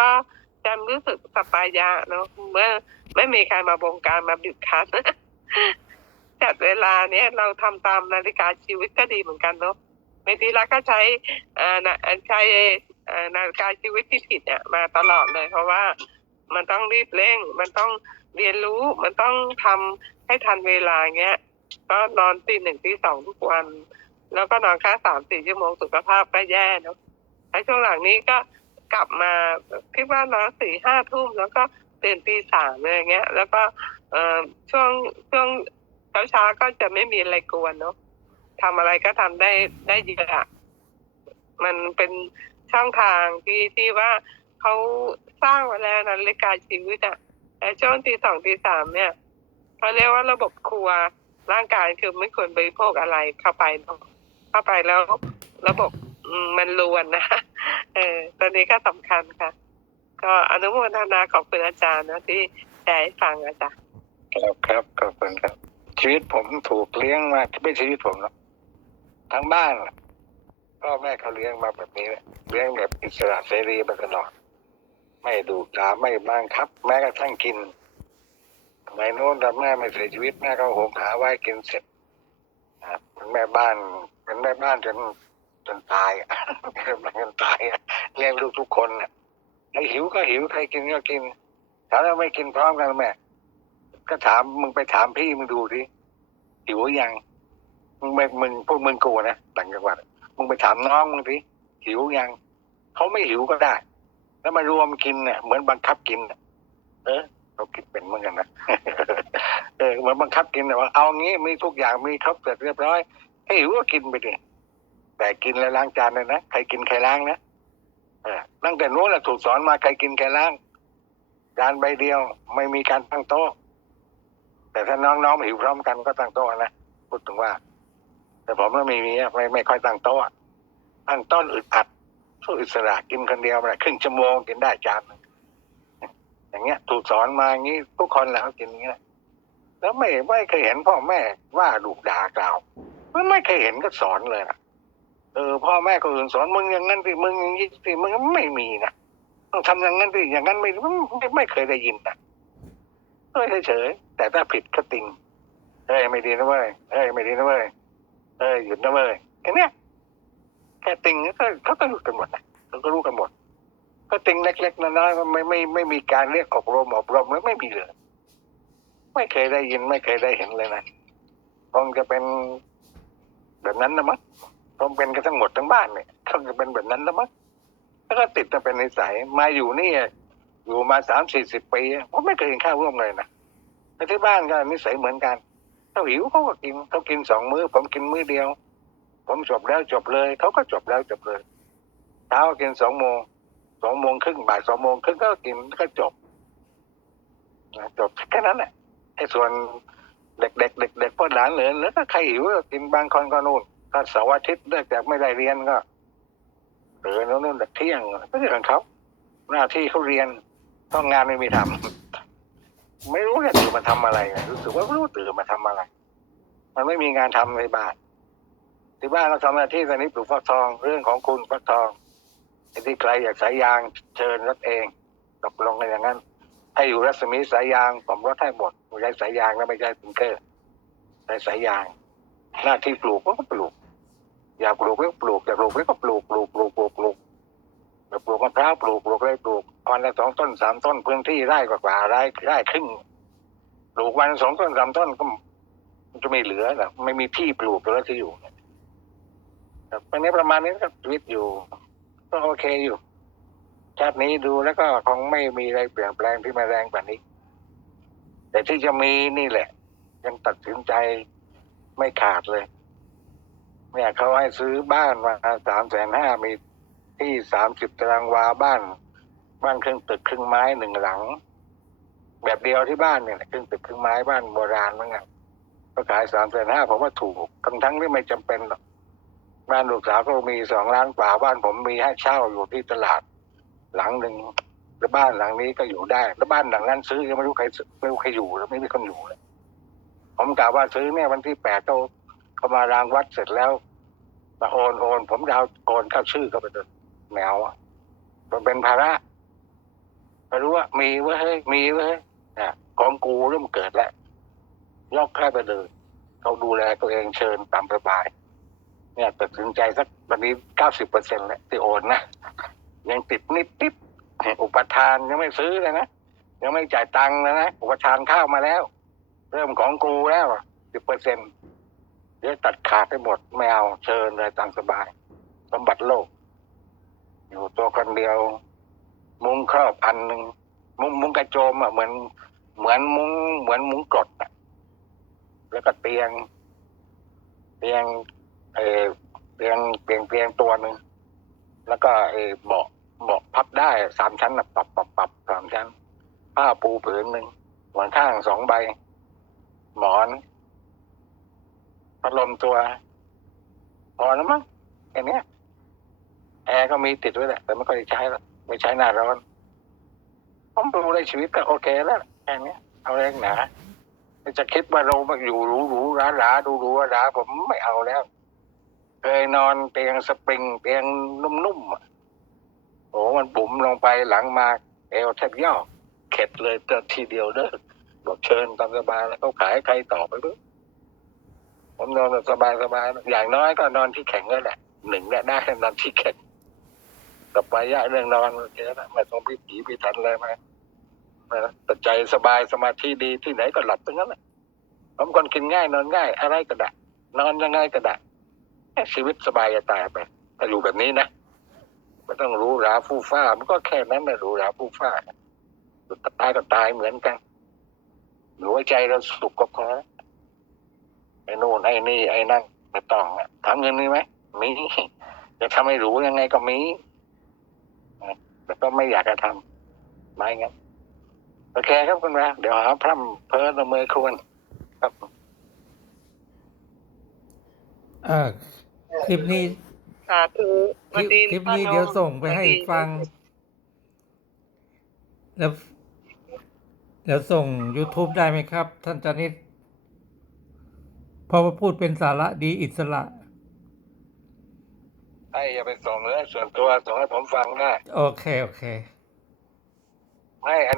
ก็จะรู้สึกสบายยะเนาะเมื่อไม่มีใครมาบงการมาบิดคันจัดเวลาเนี้ยเราทำตามนาฬิกาชีวิตก็ดีเหมือนกันเนาะบางทีเราก็ใช้อ่อนใช้นาฬิกาชีวิตที่ผิดเนี่ยมาตลอดเลย เพราะว่ามันต้องรีบเร่ง มันต้องเรียนรู้ มันต้องทำให้ทันเวลาเงี้ย ก็นอนตีหนึ่งตีสองทุกวัน แล้วก็นอนแค่สามสี่ชั่วโมงสุขภาพก็แย่เนาะไอ้ช่วงหลังนี้ก็ กลับมาคิดว่านอนสี่ห้าทุ่มแล้วก็ตื่นตีสามอะไรเงี้ย แล้วก็เออช่วงช่วงเช้าเช้าก็จะไม่มีอะไรกวนเนาะทำอะไรก็ทำได้ได้เยอะมันเป็นช่องทางที่ที่ว่าเขาสร้างมาแล้วนาฬิกาชีวิตอะแต่ช่วงตีสองตีสามเนี่ยเขาเรียกว่าระบบครัวร่างกายคือไม่ควรบริโภคอะไรเข้าไปเข้าไปแล้ว ระบบมมันรวนนะ เออตอนนี้ก็สำคัญค่ะ ก็อนุโมทนาขอบคุณอาจารย์นะที่แชร์ให้ฟังอาจารย์ครับครับขอบคุณครับ ชีวิตผมถูกเลี้ยงมาไม่ใช่ชีวิตผมหรอกทั้งบ้านน่ะพ่อแม่เขาเลี้ยงมาแบบนี้แหละเลี้ยงแบบอิสระเสรีมาตลอดไม่ดุด่าไม่บังคับ แม้กระทั่งกินสมัยโน้นตอนแม่ไม่เสียชีวิตแม่ก็หงหาไว้กินเสร็จเป็นแม่บ้านเป็นแม่บ้านจนจนตายอะจนตายอะ เลี้ยงลูกทุกคนน่ะใครหิวก็หิวใครกินก็กินถามว่าไม่กินพร้อมกันแม่ก็ถามมึงไปถามพี่มึงดูดิหิวยังมึงไม่มึงพวกมึงกูนะต่างจังหวัดมึงไปถามน้องมึงดิหิวยังเขาไม่หิวก็ได้ แล้วมารวมกินเนี่ยเหมือนบังคับกินเออเราคิดเป็นเหมือนกันนะเออเหมือนบังคับกินนะว่าเอางี้มีทุกอย่างมีครบเสร็จเรียบร้อยให้หิวก็กินไปดิแต่กินแล้วล้างจานเลยนะใครกินใครล้างนะ ตั้งแต่นู้นแหละถูกสอนมาใครกินใครล้างจานใบเดียวไม่มีการตั้งโต๊ะ แต่ถ้าน้องๆหิวพร้อมกันก็ตั้งโต๊ะนะพูดถึงว่า แต่ผมก็ไม่มีอะไม่ไม่ค่อยตั้งโต๊ะตั้งต้นอึดอัดสู้อิสระกินคนเดียวมาครึ่งชั่วโมงกินได้จานนึงอย่างเงี้ย ถูกสอนมาอย่างนี้ทุกคนและเขากินอย่างเงี้ยแล้วไม่ไม่เคยเห็นพ่อแม่ว่าดุด่ากล่าวไม่ไม่เคยเห็นก็สอนเลยนะ เออพ่อแม่คนอื่นสอนมึงอย่างนั้นสิมึงอย่างนี้สิมึงไม่มีนะต้องทำอย่างนั้นสิอย่างนั้นไม่ไม่ไม่เคยได้ยินนะเอ้ยเฉยแต่ถ้าผิดก็ติงเอ้ยไม่ดีนะเว้ยเอ้ยไม่ดีนะเว้ยเอ้ยหยุดนะเว้ยแค่นี้แค่ติงก็เขาก็รู้กันหมดนะเขาก็รู้กันหมด ก็ติงเล็กๆน้อยๆไม่ไม่ไม่มีการเรียกอบรมอบรมแล้วไม่มีเลยไม่เคยได้ยินไม่เคยได้เห็นเลยนะคงจะเป็นแบบนั้นนะมั้ง คงเป็นกันทั้งหมดทั้งบ้านเนี่ยคงจะเป็นแบบนั้นนะมั้งแล้วก็ติดจะเป็นนิสัยมาอยู่นี่อยู่มาสามสี่สิบปีผมไม่เคยกินข้าวร่วมเลยนะไปที่บ้านก็นิสัยเหมือนกันเขาหิวเขาก็กินเขากินสองมื้อผมกินมื้อเดียว ผมจบแล้วจบเลยเขาก็จบแล้วจบเลยเช้ากินสองโมงสองโมงครึ่งบ่ายสองโมงครึ่งก็กินก็จบจบแค่นั้นแหละไอ้ส่วนเด็กๆเด็กๆเด็กพ่อหลานเหลนแล้วก็ใครหิวก็กินบางคนก็นู่น ถ้าเสาร์อาทิตย์เนื่องจากไม่ได้เรียนก็เออนู่นนู่นเที่ยงก็เรื่องของเขาหน้าที่เขาเรียนต้องงานไม่มีทำไม่รู้จะตื่นมาทำอะไรรู้สึกว่าไม่รู้ตื่นมาทำอะไร มันไม่มีงานทำในบ้านที่บ้านเราทำหน้าที่ตอนนี้ปลูกฟักทองเรื่องของคุณฟักทองที่ใครอยากสายยางเชิญรถเองตกลงกันอย่างนั้นให้อยู่รัศมีสายยางผมรถให้หมดไม่ใช่สายยางแล้วไม่ใช่ปิงเกอร์ใช้สายยาง หน้าที่ปลูกก็ปลูก อยากปลูกก็ปลูกอยากปลูกก็ปลูกปลูกปลูกปลูกปลูกปลูกมะพร้าวปลูกปลูกอะไรปลูกวันละสองต้นสามต้นพื้นที่ไร่กว่าไร่ไร่ครึ่งปลูกวันสองต้นสามต้นก็มันจะไม่เหลือหรอกไม่มีที่ปลูกแล้วที่อยู่เนี่ยครับวันนี้ประมาณนี้ก็ชีวิตอยู่ ก็โอเคอยู่ชาตินี้ดูแล้วก็คงไม่มีอะไรเปลี่ยนแปลงที่มาแรงกว่านี้ แต่ที่จะมีนี่แหละ ยังตัดสินใจ ไม่ขาดเลย เนี่ยเขาให้ซื้อบ้านมาสามแสนห้ามีที่สามสิบตารางวาบ้าน บ้านครึ่งตึกครึ่งไม้หนึ่งหลัง แบบเดียวที่บ้านเนี่ยครึ่งตึกครึ่งไม้บ้านโบราณมั้งครับก็ขายสามแสนห้าผมว่าถูกทั้งทั้งที่ไม่จำเป็นหรอกบ้านลูกสาวก็มีสองล้านกว่าบ้านผมมีให้เช่าอยู่ที่ตลาด หลังหนึ่งแล้วบ้านหลังนี้ก็อยู่ได้ แล้วบ้านหลังนั้นซื้อยังไม่รู้ใครไม่รู้ใครอยู่แล้วไม่มีคนอยู่เลย ผมกล่าวว่าซื้อเนี่ยวันที่แปดเขาเขามารางวัดเสร็จแล้วมาโอนโอนผมจะเอาโอนเข้าชื่อเข้าไปเลยแมวอะมันเป็นภาระมีเว้ยเฮ้ยมีเว้ยอะของกูเริ่มเกิดแล้วยกแค่ไปเลยเขาดูแลตัวเองเชิญตามสบาย เนี่ยตัดสินใจสักวันนี้เก้าสิบเปอร์เซ็นต์แล้วที่โอนนะยังติดนิดติดอุปทานยังไม่ซื้อเลยนะยังไม่จ่ายตังค์เลยนะอุปทานข้าวมาแล้ว เริ่มของกูแล้วสิบเปอร์เซ็นต์เดี๋ยวตัดขาดไปหมดไม่เอาเชิญเลยตามสบายสมบัติโลก อยู่ตัวคนเดียว มุ้งครอบอันหนึ่งมุ้งมุ้งกระโจมอะเหมือน เหมือนมุ้งเหมือนมุ้งกรดอะแล้วก็เตียง เตียงเอเตียงเตียงเตียงตัวหนึ่งแล้วก็เอเบาะเบาะพับได้สามชั้นนะปรับปรับปรับสามชั้น ผ้าปูผืนหนึ่งหมอนข้างสองใบ หมอนพัดลมตัว พอแล้วมั้งแค่นี้แอร์ก็มีติดไว้แหละแต่ไม่ค่อยใช้แล้วไม่ใช้หน้าร้อนผมดูในชีวิตก็โอเคแล้วแค่นี้เอาแรงหนาจะคิดว่าเรามาอยู่หรูหรูหราหราดูหรูหราผมไม่เอาแล้ว เคยนอนเตียงสปริงเตียงนุ่มๆอะโอ้มันบุ๋มลงไปหลังมา เอวแทบย่อเข็ดเลยแต่ทีเดียวเด้อ บอกเชิญตามสบายแล้วเขาขายให้ใครต่อไปด้วยผมนอนสบายสบายอย่างน้อยก็นอนที่แข็งก็แหละหนึ่งเนี่ยได้นอนที่แข็งต่อไปยะเรื่องนอนโอเคนะไม่ต้องพิถีพิถันเลยมานะแต่ใจสบายสมาธิดีที่ไหนก็หลับตรงนั้นแหละผมคนกินง่ายนอนง่าย อะไรก็ได้นอนยังไงก็ได้ชีวิตสบายจะตายไปถ้าอยู่แบบนี้นะไม่ต้องรู้ราฟูฟ้า มันก็แค่นั้นนะรู้ราฟูฟ้าสุดท้ายก็ตายเหมือนกัน หรือว่าใจเราสุขก็พอแล้วไอ้นู่นไอ้นี่ไอ้นั่นไม่ต้องอะถามเงินมีไหมมีจะทำให้รู้ยังไงก็มีนะแต่ก็ไม่อยากจะทำไม่งั้นโอเคครับคุณแม่เดี๋ยวหาพร่ำเพ้อละเมอควรครับเออคลิปนี้สาธุคลิปคลิปนี้เดี๋ยวส่งไปให้ฟัง แล้ว เดี๋ยวส่ง YouTube ได้ไหมครับ ท่านจานิตเพราะว่าพูดเป็นสาระดีอิสระไอ้อย่าไปส่งเลยส่วนตัวส่งให้ผมฟังได้โอเค โอเค ไม่อัน